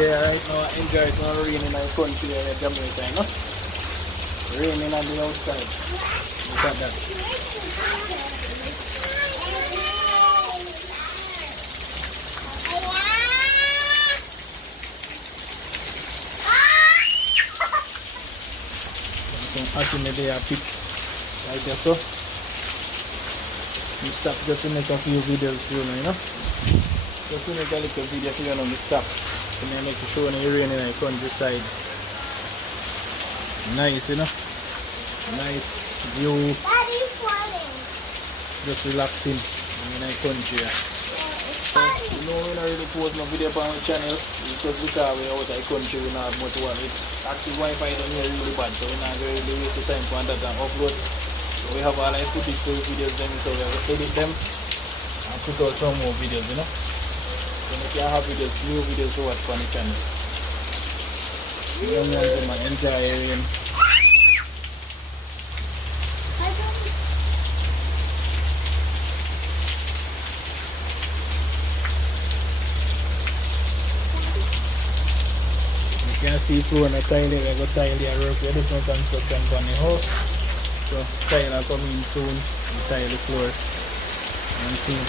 there right now. Enjoy some rain in my country here in Jamaica, you know? Raining on the outside. Look at that. Some hot in the day I pick like that, so we stop just to make a few videos for you know. Just to make a little video for you know, we stop. So I make you show the rain in the countryside. Nice, you know. Nice view. Daddy's falling. Just relaxing in the country. So, you know, we don't really post my video on my channel because we are out of the country, we don't have much one. Actually, Wi-Fi down here really bad, so we're not really waste the time for that and upload. So we have all like footage for videos then, so we have to edit them and put out some more videos, you know. So we can have videos, new videos to watch on the channel. You know, enjoy it. You can see through on the tile, we got tile there work, we do some construction on the house. So tile are coming soon, we tile the floor and clean.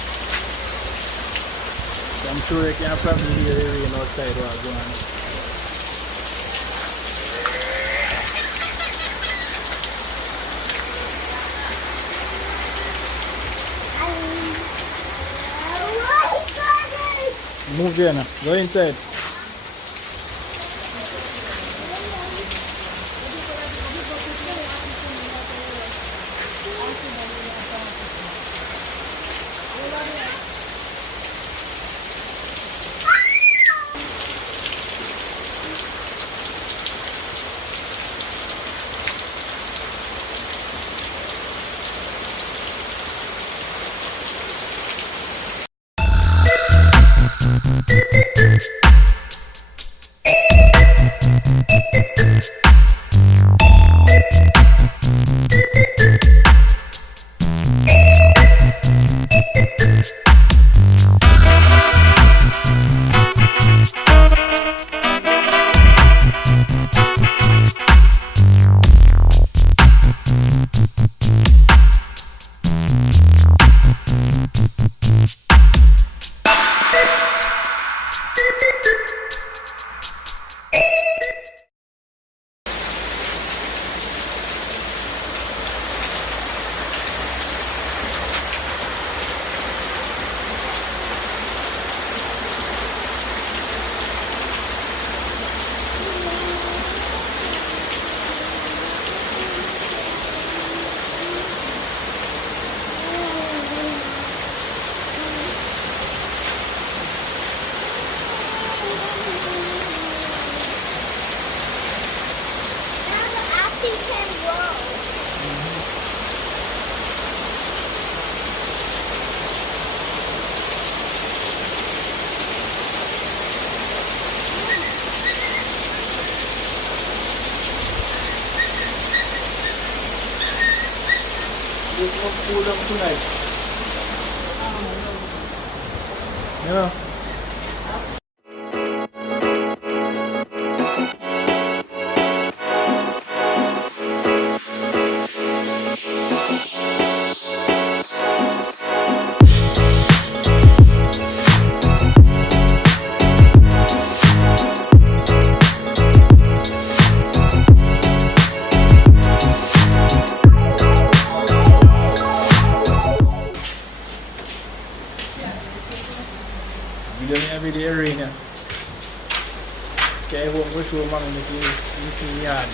So I'm sure you can probably hear the rain outside while going on. Move there now, go inside. It's not cool up tonight. You know. Every day rain. Okay, I won't go show mommy if you see me yard.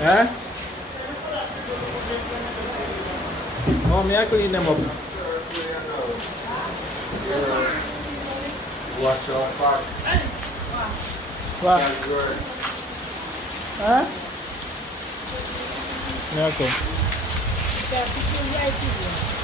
Huh? Oh, me I clean them up. Watch your back. What? That's good. Huh? Me I come. That is right here.